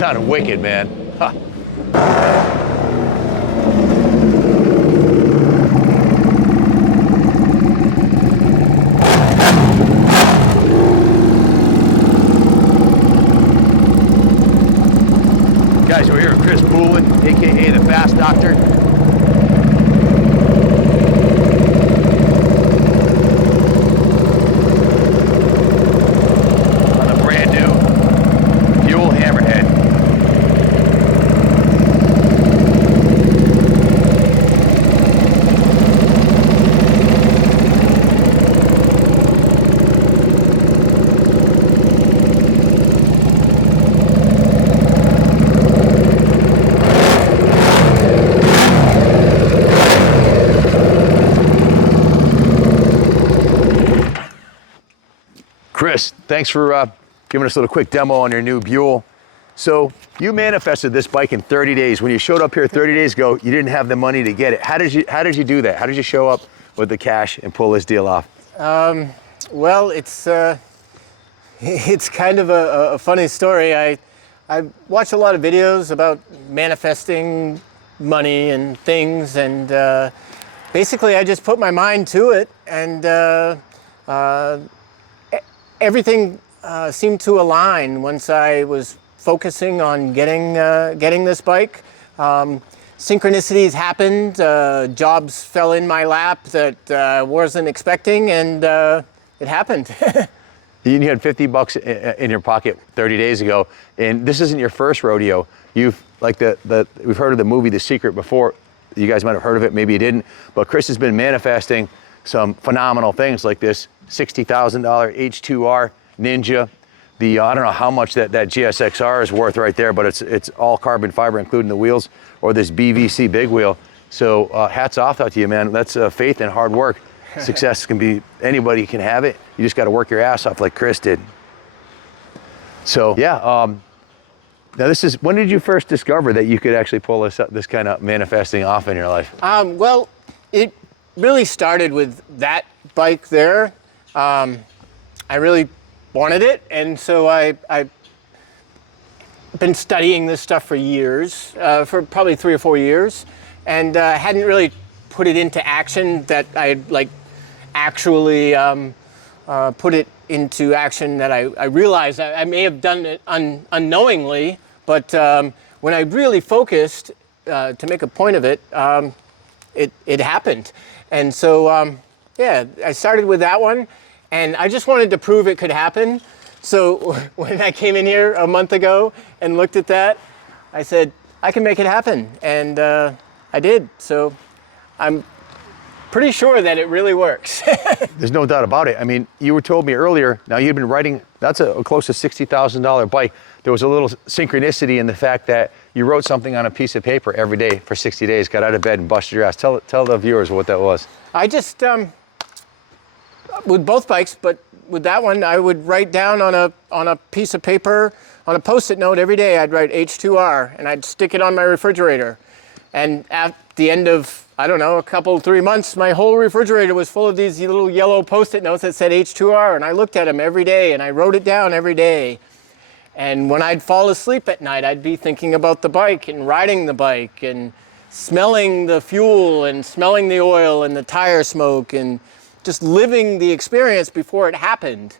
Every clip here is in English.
sounded wicked, man. Huh. Guys, we're here with Chris Poulin, aka the Fast Doctor. On a brand new fuel hammerhead. Chris, thanks for giving us a little quick demo on your new Buell. So you manifested this bike in 30 days. When you showed up here 30 days ago, you didn't have the money to get it. How did you do that? How did you show up with the cash and pull this deal off? Well, it's kind of a funny story. I watch a lot of videos about manifesting money and things, and basically I just put my mind to it, and everything seemed to align once I was focusing on getting this bike. Synchronicities happened, jobs fell in my lap that I wasn't expecting, and it happened. You had 50 bucks in your pocket 30 days ago, and this isn't your first rodeo. You've, like we've heard of the movie The Secret before. You guys might have heard of it, maybe you didn't, but Chris has been manifesting some phenomenal things like this $60,000 H2R Ninja. I don't know how much that GSXR is worth right there, but it's all carbon fiber, including the wheels, or this BVC big wheel. So hats off to you, man. That's faith and hard work. Success can be, anybody can have it. You just got to work your ass off like Chris did. So yeah, now when did you first discover that you could actually pull this kind of manifesting off in your life? Well, it really started with that bike there. I really wanted it, and so I've been studying this stuff for years, for probably 3 or 4 years, and hadn't really put it into action that I'd actually put it into action that I realized I may have done it unknowingly, but when I really focused to make a point of it, it happened. And so, yeah, I started with that one, and I just wanted to prove it could happen. So when I came in here a month ago and looked at that, I said, I can make it happen, and I did. So I'm pretty sure that it really works. There's no doubt about it. I mean, you were told me earlier, now you've been riding, that's a close to $60,000 bike. There was a little synchronicity in the fact that you wrote something on a piece of paper every day for 60 days, got out of bed and busted your ass. Tell the viewers what that was. I just, with both bikes, but with that one, I would write down on a piece of paper, on a Post-it note every day, I'd write H2R, and I'd stick it on my refrigerator. And at the end of, I don't know, 3 months, my whole refrigerator was full of these little yellow Post-it notes that said H2R, and I looked at them every day, and I wrote it down every day. And when I'd fall asleep at night, I'd be thinking about the bike and riding the bike and smelling the fuel and smelling the oil and the tire smoke and just living the experience before it happened.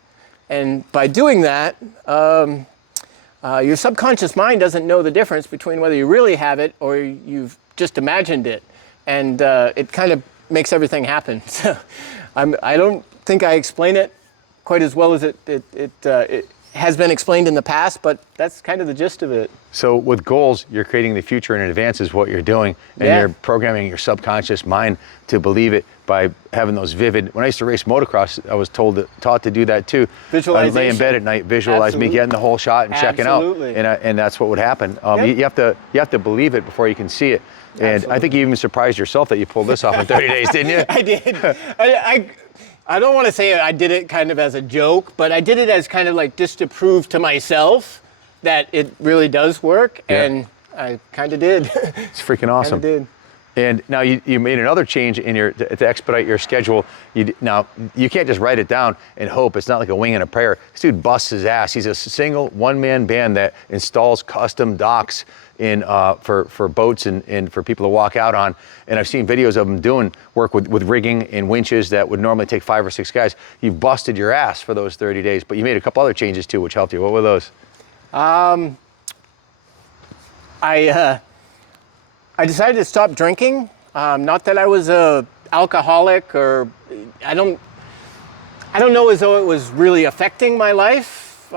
And by doing that, your subconscious mind doesn't know the difference between whether you really have it or you've just imagined it. And it kind of makes everything happen. So I don't think I explain it quite as well as it has been explained in the past, but that's kind of the gist of it. So with goals, you're creating the future in advance is what you're doing, and you're programming your subconscious mind to believe it by having those vivid. When I used to race motocross, I was taught to do that too. Visualization. I'd lay in bed at night, visualize me getting the whole shot and checking out, and that's what would happen. You have to believe it before you can see it. And I think you even surprised yourself that you pulled this off in 30 days, didn't you? I did. I don't want to say I did it kind of as a joke, but I did it as kind of like just to prove to myself that it really does work, and I kind of did. It's freaking awesome. Did. And now you made another change in to expedite your schedule. Now, you can't just write it down and hope. It's not like a wing and a prayer. This dude busts his ass. He's a single one-man band that installs custom docks for boats and for people to walk out on. And I've seen videos of him doing work with rigging and winches that would normally take 5 or 6 guys. You've busted your ass for those 30 days, but you made a couple other changes too, which helped you. What were those? I decided to stop drinking. Not that I was a alcoholic, or I don't know as though it was really affecting my life.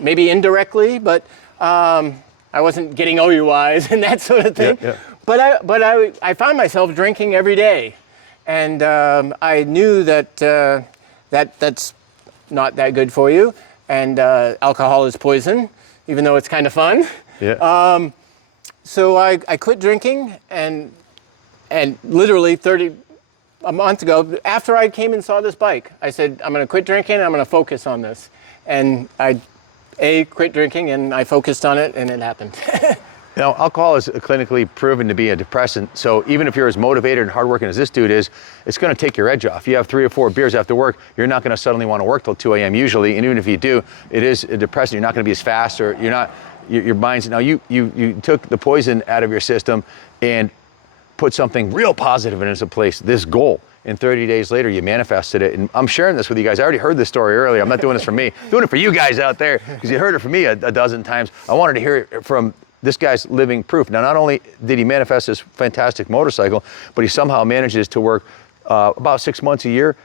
Maybe indirectly, but I wasn't getting OUIs and that sort of thing. Yeah. But I found myself drinking every day, and I knew that that's not that good for you, and alcohol is poison, even though it's kind of fun. Yeah. So I quit drinking, and literally a month ago, after I came and saw this bike, I said, I'm going to quit drinking, and I'm going to focus on this. And I quit drinking, and I focused on it, and it happened. Now, alcohol is clinically proven to be a depressant. So even if you're as motivated and hardworking as this dude is, it's going to take your edge off. You have 3 or 4 beers after work, you're not going to suddenly want to work till 2 a.m. usually. And even if you do, it is a depressant. You're not going to be as fast, or your mind's, now you took the poison out of your system and put something real positive in its place, this goal. And 30 days later, you manifested it. And I'm sharing this with you guys. I already heard this story earlier. I'm not doing this for me. I'm doing it for you guys out there, because you heard it from me a dozen times. I wanted to hear it from this guy's living proof. Now, not only did he manifest this fantastic motorcycle, but he somehow manages to work about 6 months a year.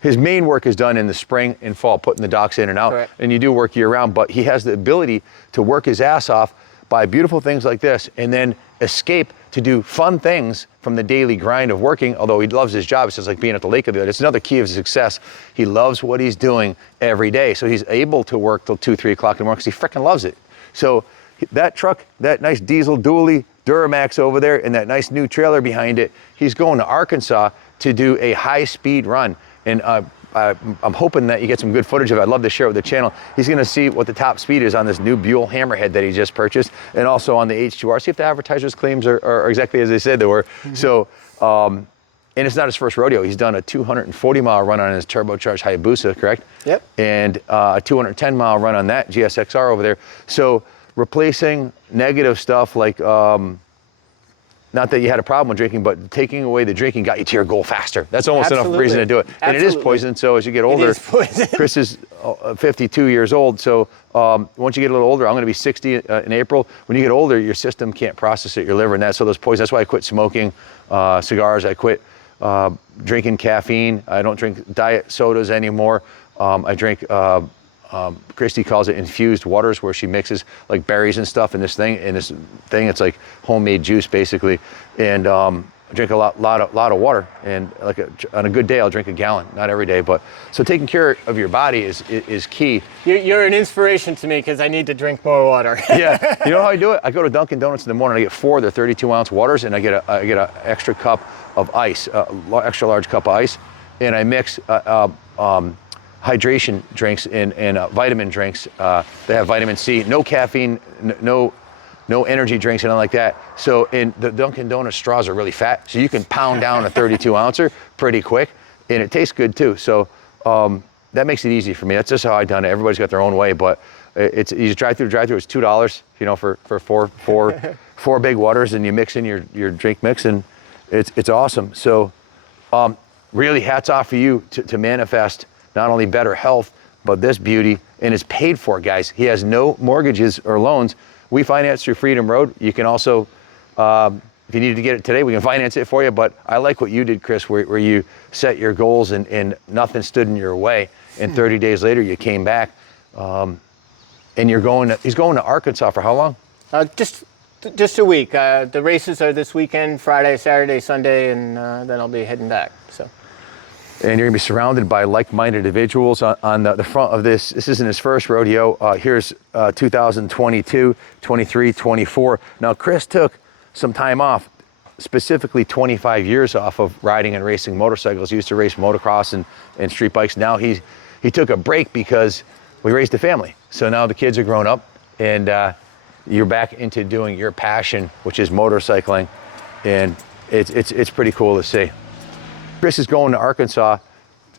His main work is done in the spring and fall, putting the docks in and out. Correct. And you do work year round, but he has the ability to work his ass off, buy beautiful things like this, and then escape to do fun things from the daily grind of working. Although he loves his job, it's just like being at the lake of the other. It's another key of his success. He loves what he's doing every day. So he's able to work till 2, 3 o'clock in the morning because he freaking loves it. So that truck, that nice diesel dually Duramax over there, and that nice new trailer behind it, he's going to Arkansas to do a high-speed run. And I'm hoping that you get some good footage of it. I'd love to share it with the channel. He's going to see what the top speed is on this new Buell Hammerhead that he just purchased, and also on the H2R. See if the advertisers' claims are exactly as they said they were. Mm-hmm. So, and it's not his first rodeo. He's done a 240-mile run on his turbocharged Hayabusa, correct? Yep. And a 210-mile run on that GSXR over there. So replacing negative stuff like, not that you had a problem with drinking, but taking away the drinking got you to your goal faster. That's almost enough reason to do it. And it is poison, so as you get older, Chris is 52 years old, so once you get a little older, I'm gonna be 60 in April. When you get older, your system can't process it, your liver and that, so those poisons, that's why I quit smoking cigars, I quit drinking caffeine, I don't drink diet sodas anymore. I drink, Christy calls it infused waters, where she mixes like berries and stuff in this thing. It's like homemade juice basically. And I drink a lot of water. And like on a good day, I'll drink a gallon. Not every day, but so taking care of your body is key. You're an inspiration to me, because I need to drink more water. Yeah, you know how I do it? I go to Dunkin' Donuts in the morning. I get 4 of their 32-ounce waters, and I get an extra cup of ice, extra large cup of ice, and I mix. Hydration drinks and vitamin drinks. They have vitamin C, no caffeine, no energy drinks, anything like that. So, and the Dunkin' Donuts straws are really fat, so you can pound down a 32-ouncer pretty quick, and it tastes good too. So that makes it easy for me. That's just how I've done it. Everybody's got their own way, but you just drive through. It's $2, for four big waters, and you mix in your drink mix, and it's awesome. So really, hats off for you to manifest not only better health, but this beauty, and it's paid for, guys. He has no mortgages or loans. We finance through Freedom Road. You can also, if you needed to get it today, we can finance it for you, but I like what you did, Chris, where you set your goals and nothing stood in your way, and 30 days later you came back, and he's going to Arkansas for how long? Just a week. The races are this weekend, Friday, Saturday, Sunday, and then I'll be heading back, so. And you're gonna be surrounded by like-minded individuals on the front of this. This isn't his first rodeo. Here's 2022, 23, 24. Now, Chris took some time off, specifically 25 years off of riding and racing motorcycles. He used to race motocross and street bikes. Now he took a break because we raised a family. So now the kids are grown up, and you're back into doing your passion, which is motorcycling. and it's pretty cool to see. Chris is going to Arkansas.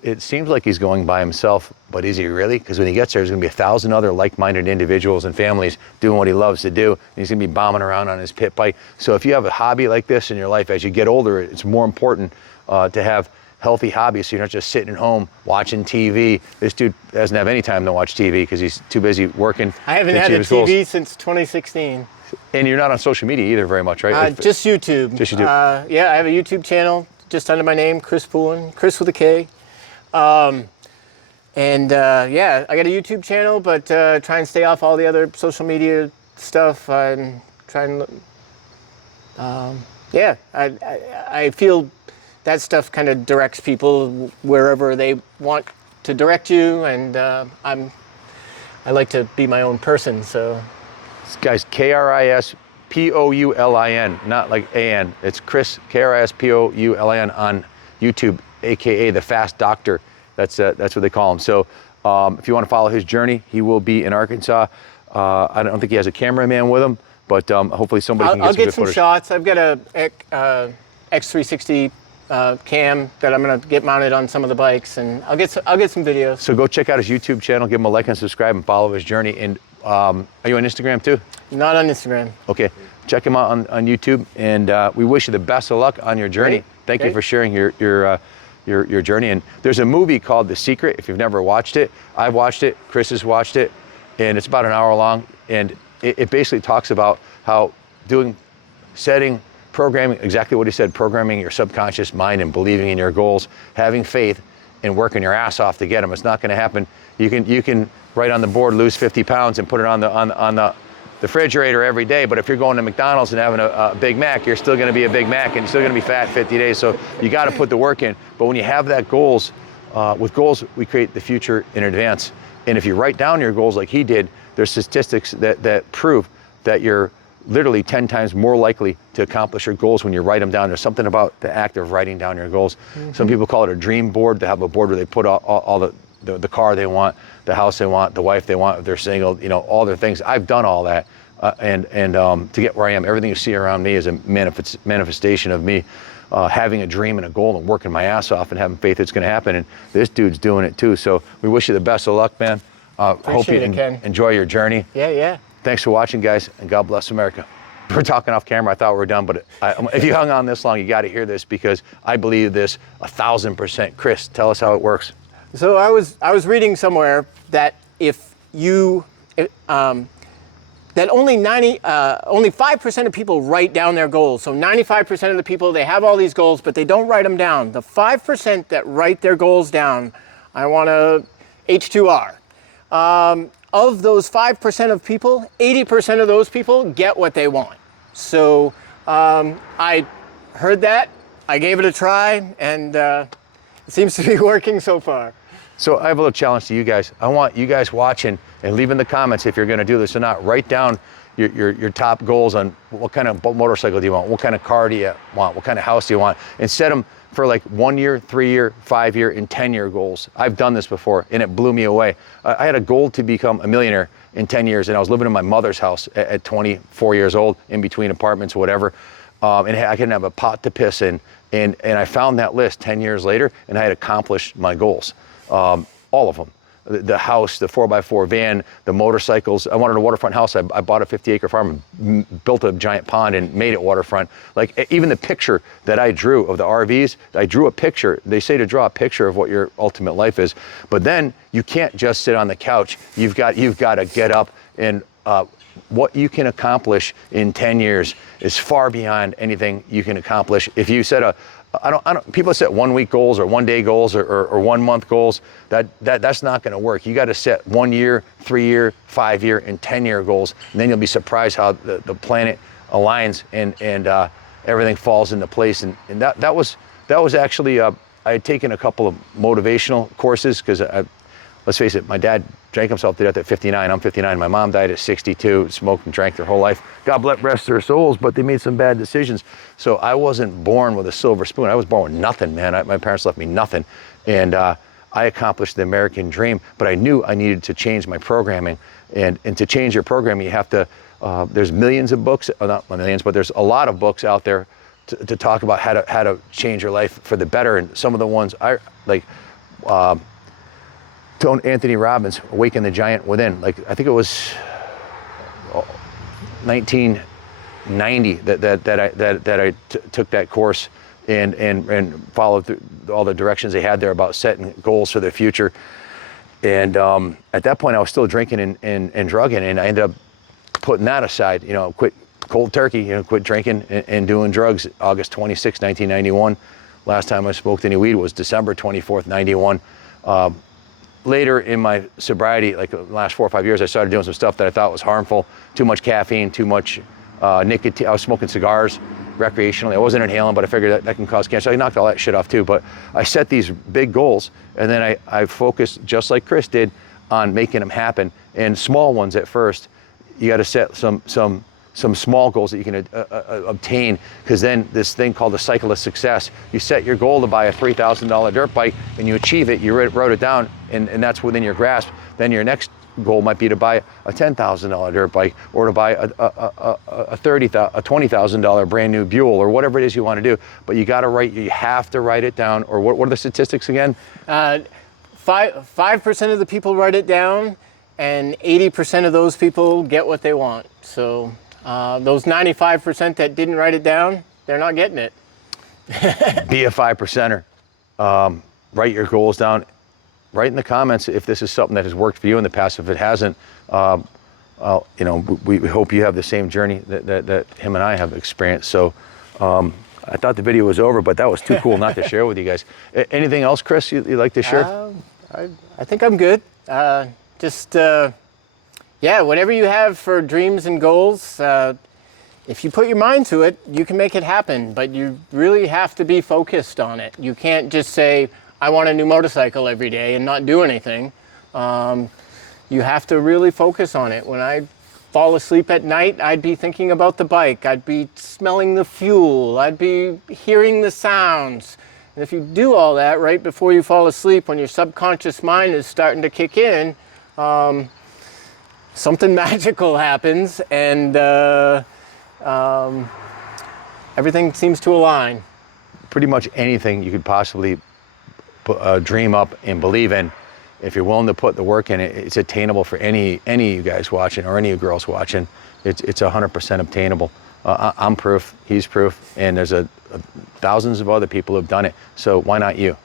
It seems like he's going by himself, but is he really? Because when he gets there, there's gonna be 1,000 other like-minded individuals and families doing what he loves to do. And he's gonna be bombing around on his pit bike. So if you have a hobby like this in your life, as you get older, it's more important to have healthy hobbies, so you're not just sitting at home watching TV. This dude doesn't have any time to watch TV because he's too busy working. I haven't had a TV since 2016. And you're not on social media either very much, right? Just YouTube. Just YouTube. Yeah, I have a YouTube channel just under my name, Chris Poulin, Chris with a K. Yeah, I got a YouTube channel, but try and stay off all the other social media stuff. I'm trying. Yeah, I feel that stuff kind of directs people wherever they want to direct you, and I like to be my own person. So, this guy's KRISPOULIN, not like AN. It's Chris KRISPOULIN on YouTube, aka the Fast Doctor. That's what they call him. So if you want to follow his journey, he will be in Arkansas. I don't think he has a cameraman with him, but hopefully somebody can get I'll some good get some footage. shots. I've got a X360 cam that I'm gonna get mounted on some of the bikes, and I'll get some videos. So go check out his YouTube channel, give him a like and subscribe, and follow his journey. And are you on Instagram too? Not on Instagram. Okay, check him out on YouTube, and we wish you the best of luck on your journey. Great. Thank you for sharing your journey. And there's a movie called The Secret. If you've never watched it, I've watched it. Chris has watched it, and it's about an hour long. And it basically talks about how programming, exactly what he said, programming your subconscious mind and believing in your goals, having faith, and working your ass off to get them. It's not going to happen. You can write on the board, lose 50 pounds and put it on the refrigerator every day, but if you're going to McDonald's and having a Big Mac, you're still going to be a Big Mac and you're still going to be fat 50 days. So you got to put the work in. But when you have that goals, with goals, we create the future in advance. And if you write down your goals like he did, there's statistics that prove that you're literally 10 times more likely to accomplish your goals when you write them down. There's something about the act of writing down your goals. Mm-hmm. Some people call it a dream board. They have a board where they put all the car they want, the house they want, the wife they want, if they're single, all their things. I've done all that. And to get where I am, everything you see around me is a manifestation of me having a dream and a goal and working my ass off and having faith it's going to happen. And this dude's doing it too. So we wish you the best of luck, man. Hope you enjoy your journey. Yeah. Thanks for watching, guys, and God bless America. We're talking off camera. I thought we were done, but if you hung on this long, you got to hear this because I believe this 1,000%. Chris, tell us how it works. So I was reading somewhere that that only 5% of people write down their goals. So 95% of the people, they have all these goals, but they don't write them down. The 5% that write their goals down, I want a H2R. Of those 5% of people, 80% of those people get what they want. So I heard that, I gave it a try, and it seems to be working so far. So I have a little challenge to you guys. I want you guys watching and leave in the comments if you're going to do this or not. Write down your top goals on what kind of motorcycle do you want, what kind of car do you want, what kind of house do you want, and set them for like 1 year, 3 year, 5 year, and 10-year goals. I've done this before, and it blew me away. I had a goal to become a millionaire in 10 years, and I was living in my mother's house at 24 years old, in between apartments, whatever, and I couldn't have a pot to piss in. And I found that list 10 years later, and I had accomplished my goals. All of them. The house, the 4x4 van, the motorcycles. I wanted a waterfront house. I bought a 50-acre farm, and built a giant pond and made it waterfront. Like even the picture that I drew of the RVs, I drew a picture. They say to draw a picture of what your ultimate life is. But then you can't just sit on the couch. You've got to get up, and what you can accomplish in 10 years is far beyond anything you can accomplish. If you set people set 1 week goals or 1 day goals or 1 month goals. That's not going to work. You got to set 1 year, 3 year, 5 year, and 10-year goals, and then you'll be surprised how the planet aligns and everything falls into place. And that was actually I had taken a couple of motivational courses because let's face it, my dad drank himself to death at 59. I'm 59. My mom died at 62, smoked and drank their whole life. God bless their souls, but they made some bad decisions. So I wasn't born with a silver spoon. I was born with nothing, man. My parents left me nothing. And I accomplished the American dream, but I knew I needed to change my programming. And to change your programming, you have to, there's millions of books, not millions, but there's a lot of books out there to talk about how to change your life for the better. And some of the ones I like, Anthony Robbins, Awaken the Giant Within. Like, I think it was 1990 that I took that course and followed through all the directions they had there about setting goals for the future. And at that point, I was still drinking and drugging, and I ended up putting that aside. You know, quit cold turkey. You know, quit drinking and doing drugs. August 26, 1991. Last time I smoked any weed was December 24th, 91. Later in my sobriety, like the last 4 or 5 years, I started doing some stuff that I thought was harmful. Too much caffeine, too much nicotine. I was smoking cigars recreationally. I wasn't inhaling, but I figured that can cause cancer. I knocked all that shit off too. But I set these big goals, and then I focused, just like Chris did, on making them happen. And small ones at first. You got to set some small goals that you can obtain, because then this thing called the cycle of success, you set your goal to buy a $3,000 dirt bike and you achieve it, you wrote it down, and that's within your grasp. Then your next goal might be to buy a $10,000 dirt bike, or to buy a $20,000 brand new Buell, or whatever it is you want to do. But you have to write it down. Or what are the statistics again? 5% of the people write it down, and 80% of those people get what they want. So those 95% that didn't write it down, they're not getting it. Be a 5%er. Write your goals down. Write in the comments if this is something that has worked for you in the past. If it hasn't, you know, we hope you have the same journey that him and I have experienced. So I thought the video was over, but that was too cool not to share with you guys. Anything else, Chris, you'd like to share? I think I'm good. Yeah, whatever you have for dreams and goals, if you put your mind to it, you can make it happen, but you really have to be focused on it. You can't just say, I want a new motorcycle every day and not do anything. You have to really focus on it. When I fall asleep at night, I'd be thinking about the bike. I'd be smelling the fuel. I'd be hearing the sounds. And if you do all that right before you fall asleep, when your subconscious mind is starting to kick in, something magical happens, and everything seems to align. Pretty much anything you could possibly dream up and believe in, if you're willing to put the work in, it's attainable for any of you guys watching, or any of you girls watching. It's 100% obtainable. I'm proof, he's proof, and there's thousands of other people who've done it. So why not you?